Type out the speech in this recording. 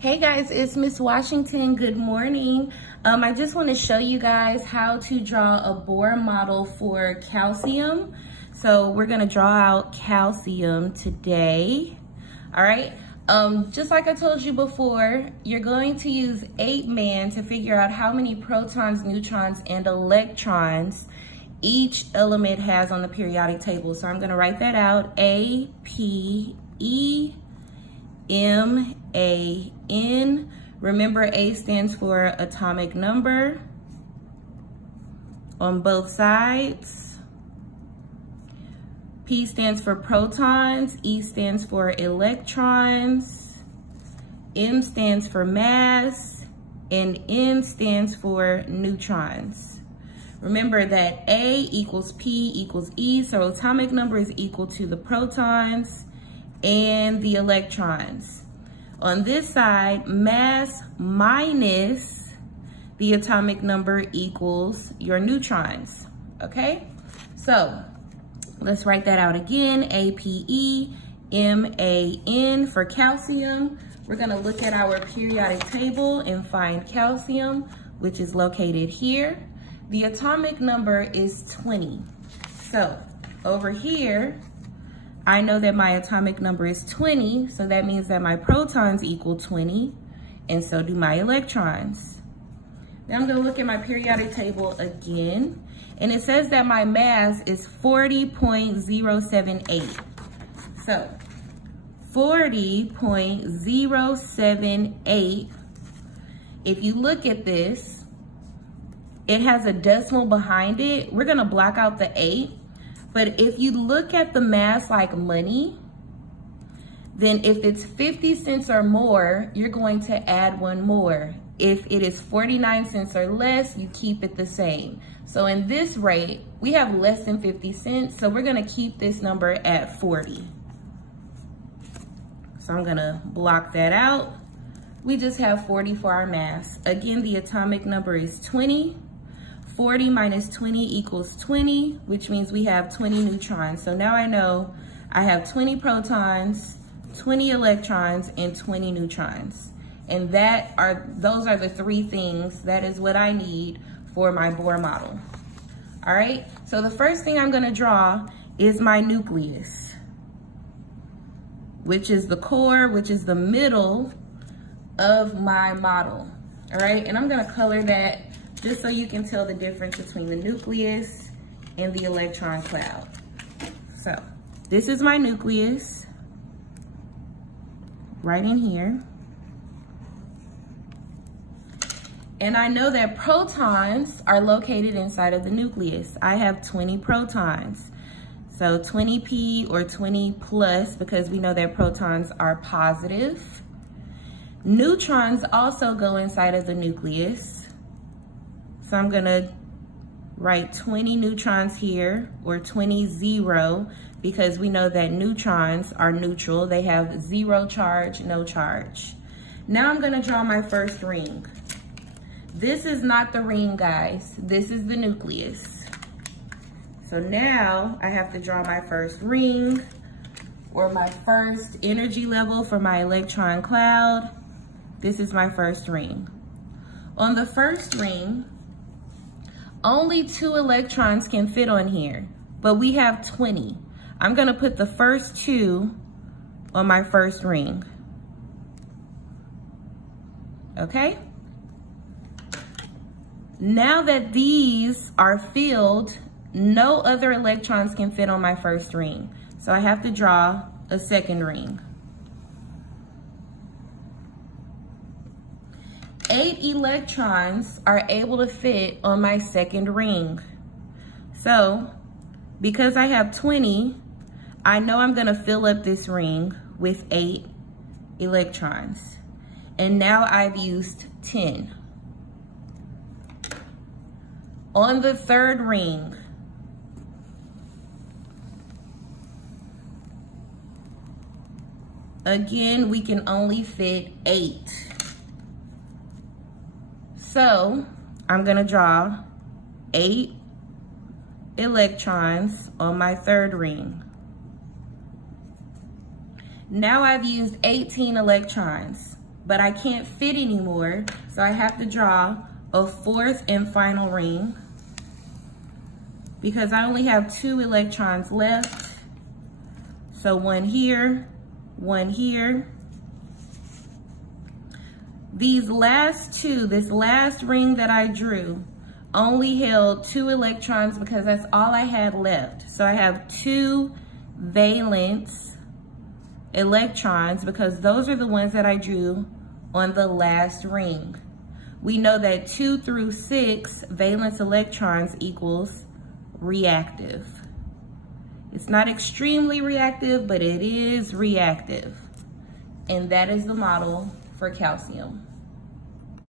Hey guys, it's Miss Washington. Good morning. I just want to show you guys how to draw a Bohr model for calcium. So we're going to draw out calcium today. All right. Just like I told you before, you're going to use 8-man to figure out how many protons, neutrons, and electrons each element has on the periodic table. So I'm going to write that out. A, P, E, M, A, N. Remember, A stands for atomic number on both sides. P stands for protons. E stands for electrons. M stands for mass. And N stands for neutrons. Remember that A equals P equals E, so atomic number is equal to the protons and the electrons. On this side, mass minus the atomic number equals your neutrons, okay? So let's write that out again. APE-MAN for calcium. We're gonna look at our periodic table and find calcium, which is located here. The atomic number is 20. So over here, I know that my atomic number is 20, so that means that my protons equal 20, and so do my electrons. Now I'm gonna look at my periodic table again, and it says that my mass is 40.078. So 40.078, if you look at this, it has a decimal behind it. We're gonna block out the 8. But if you look at the mass like money, then if it's 50 cents or more, you're going to add one more. If it is 49 cents or less, you keep it the same. So in this rate, we have less than 50 cents, so we're gonna keep this number at 40. So I'm gonna block that out. We just have 40 for our mass. Again, the atomic number is 20. 40 minus 20 equals 20, which means we have 20 neutrons. So now I know I have 20 protons, 20 electrons, and 20 neutrons. And those are the 3 things. That is what I need for my Bohr model. All right, so the first thing I'm gonna draw is my nucleus, which is the core, which is the middle of my model. All right, and I'm gonna color that just so you can tell the difference between the nucleus and the electron cloud. So this is my nucleus, right in here. And I know that protons are located inside of the nucleus. I have 20 protons. So 20p or 20 plus, because we know that protons are positive. Neutrons also go inside of the nucleus. So I'm gonna write 20 neutrons here, or 20, 0, because we know that neutrons are neutral. They have 0 charge, no charge. Now I'm gonna draw my first ring. This is not the ring, guys. This is the nucleus. So now I have to draw my first ring, or my first energy level for my electron cloud. This is my first ring. On the first ring, only 2 electrons can fit on here, but we have 20. I'm gonna put the first 2 on my first ring. Okay? Now that these are filled, no other electrons can fit on my first ring. So I have to draw a second ring. 8 electrons are able to fit on my second ring. So because I have 20, I know I'm gonna fill up this ring with 8 electrons. And now I've used 10. On the third ring, again, we can only fit 8. So I'm gonna draw 8 electrons on my third ring. Now I've used 18 electrons. but I can't fit anymore, so I have to draw a fourth and final ring because I only have 2 electrons left. So one here, one here. These last 2, this last ring that I drew, only held 2 electrons because that's all I had left. So I have 2 valence electrons because those are the ones that I drew on the last ring. We know that 2 through 6 valence electrons equals reactive. It's not extremely reactive, but it is reactive. And that is the model for calcium.